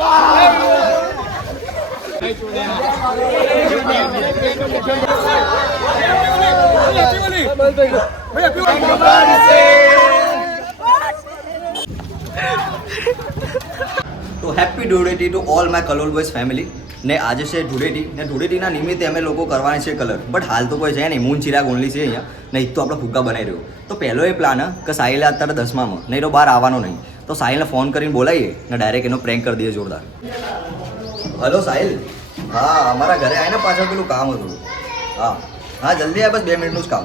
તો happy Dhuleti to all my Kalol boys family. ને આજે છે ધૂળેટી ને ધૂળેટીના નિમિત્તે અમે લોકો કરવાના છે કલર. બટ હાલ તો કોઈ છે નહીં, મૂન ચિરાગ ઓનલી છે અહીંયા. નહીં તો આપણે ફુગ્ગા બનાવી રહ્યો. તો પહેલો એ પ્લાન કે સાહિલ અત્યારે 10મામાં નહીં તો બહાર આવવાનો નહીં. તો સાહિલને ફોન કરીને બોલાવીએ ને ડાયરેક્ટ એનો પ્રેન્ક કરી દઈએ જોરદાર. હલો સાહિલ, હા અમારા ઘરે આવીને પાછળ પેલું કામ હતું. હા હા જલ્દી આવે, બસ 2 મિનિટનું જ કામ.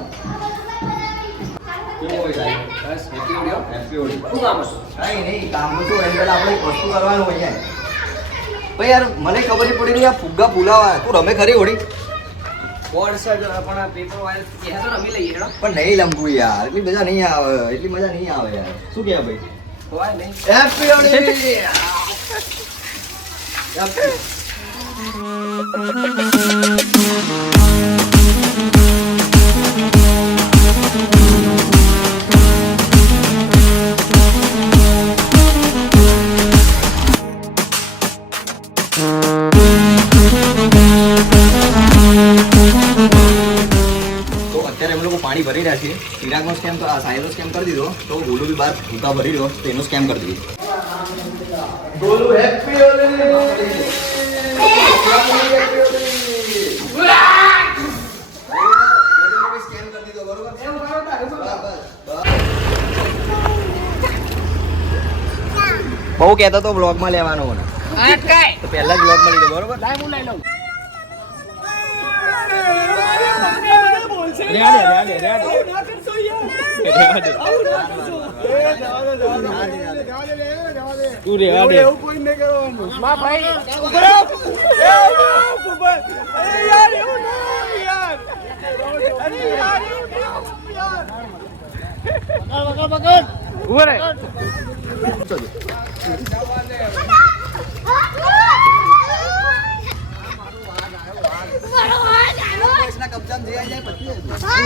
યાર મને ખબર નહીં પડી રહી આ ફુગ્ગા ફુલાવા. તું રમે ખરી હોડી? પણ નહીં લંબુ યાર, એટલી મજા નહીં આવે, એટલી મજા નહીં આવે યાર. શું કહે ભાઈ? હેપી હોળી. પાણી ભરી રહ્યા છીએ. ચિરાગનો સ્કેમ તો સાહિલનો સ્કેમ કરી દીધો, તો ગોલુ બી બહાર ભૂકા ભરી રહ્યો, તો એનો સ્કેમ કરી દીધો. ગોલુ હેપી હોળી. સ્કેમ કરી દીધો બરોબર. બહુ કહેતો તો બ્લોગમાં લેવાનો ને, તો પહેલા જ બ્લોગમાં લીધો બરોબર. હું લઈ લઉં.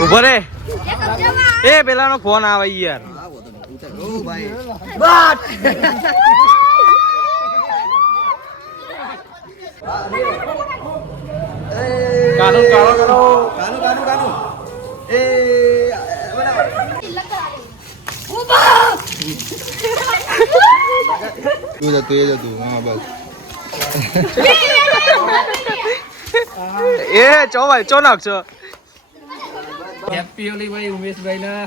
ઉભો રે, એ પેલાનો ફોન આવે યાર. કાનુ કાળો કરો, કાનુ કાનુ કાનુ. એ તું જતું હા બસ. એ ચો ભાઈ ચો નાખશો. હેપી હોલી ભાઈ ઉમેશભાઈ ના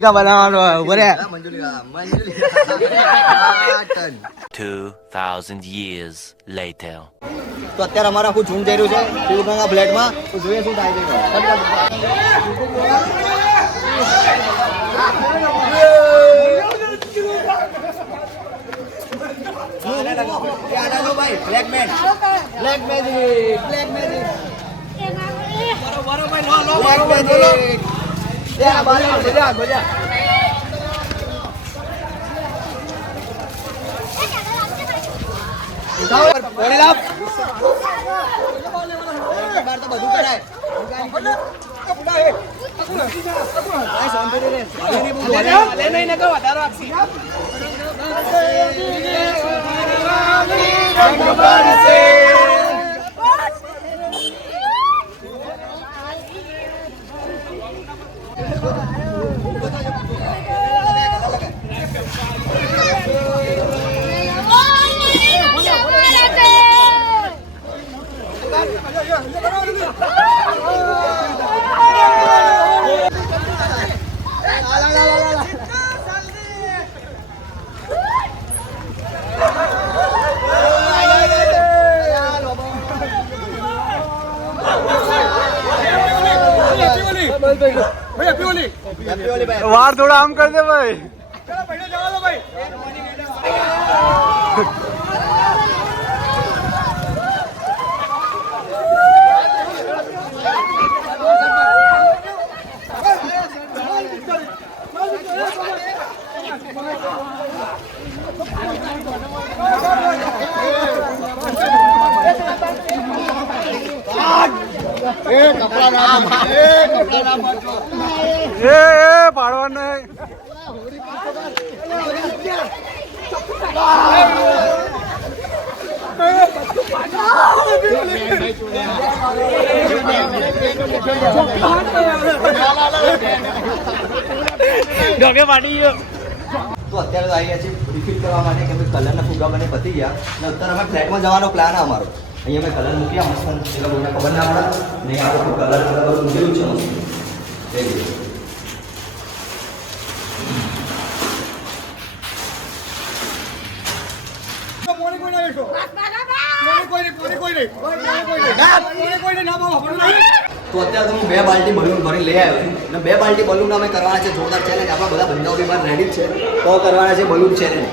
કા બનાવવાનો બરે. 2000 years later. તો અત્યારે અમારા આખું ઝૂમ જઈ રહ્યું છે શિવગંગા ફ્લેટમાં. તો જોઈએ શું થાય છે. Black man, black magic, black magic. બરોબર ભાઈ, લો બરોબર બોલો. એ આ બાલે મજા મજા. ઉઠાવ પોણી લાવ. બાર તો બધું કરાય. આ સોંદરી રે. લે નહીં નકો વધારો આપસી. वार थोड़ा आम कर दे भाई. પાડવા નહીં. ડોકે પાડી ગયો. તો અત્યારે તો આવી ગયા છીએ રિફિલ કરવા માટે કે ભાઈ કલરના ફુગ્ગા મને પતી ગયા અને અત્યારે અમે ફ્લેટમાં જવાનો પ્લાન છે અમારો. અહીંયા અમે કલર મૂક્યા મસ્ત એટલે કોઈને ખબર ના પડે નહીં આપણે કલર બધું મૂકેલું છે મસ્ત. એ રીતે. તો અત્યારે તો હું 2 બાલ્ટી બલૂન ભરી લઈ આવ્યો છું અને 2 બાલ્ટી બલૂન અમે કરવાના છે જોરદાર ચેલેન્જ. આપણા બધા બંધાઓ બી બહાર રેડી જ છે તો કરવાના છે બલૂન ચેલેન્જ.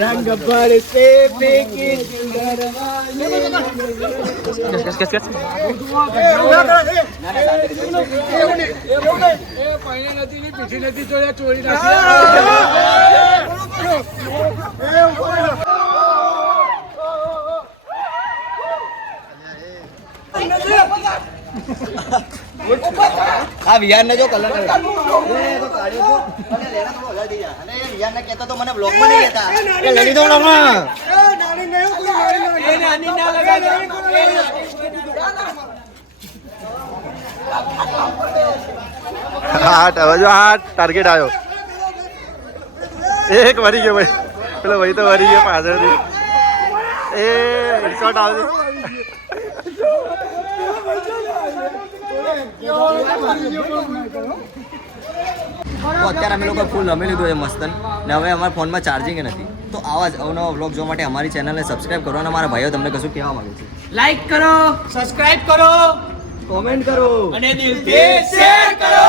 રંગ ભરસે ફેંકી પીઠી નથી ચોરી ચોરી આ વિહારને જો કલર તો કાઢ્યો છો અને લેના થોડો હલાઈ દઈ અને વિહારને કહેતો તો મને બ્લોગમાં નહીં કહેતા એ લડી દો હમણાં હા ટાર્ગેટ આવ્યો એક વરી ગયો ભાઈ પેલો ભાઈ તો વરી ગયો પાછળથી એ શોટ આવશે તો અત્યારે અમે લોકો ફૂલ રમી લીધું છે મસ્તન ને હવે અમારા ફોનમાં ચાર્જિંગ નથી તો આવા જ અવનવા વ્લોગ જોવા માટે અમારી ચેનલને સબસ્ક્રાઇબ કરો અને મારા ભાઈઓ તમને કશું કહેવા માંગે છે. લાઈક કરો, સબસ્ક્રાઇબ કરો, કોમેન્ટ કરો અને દિલથી શેર કરો.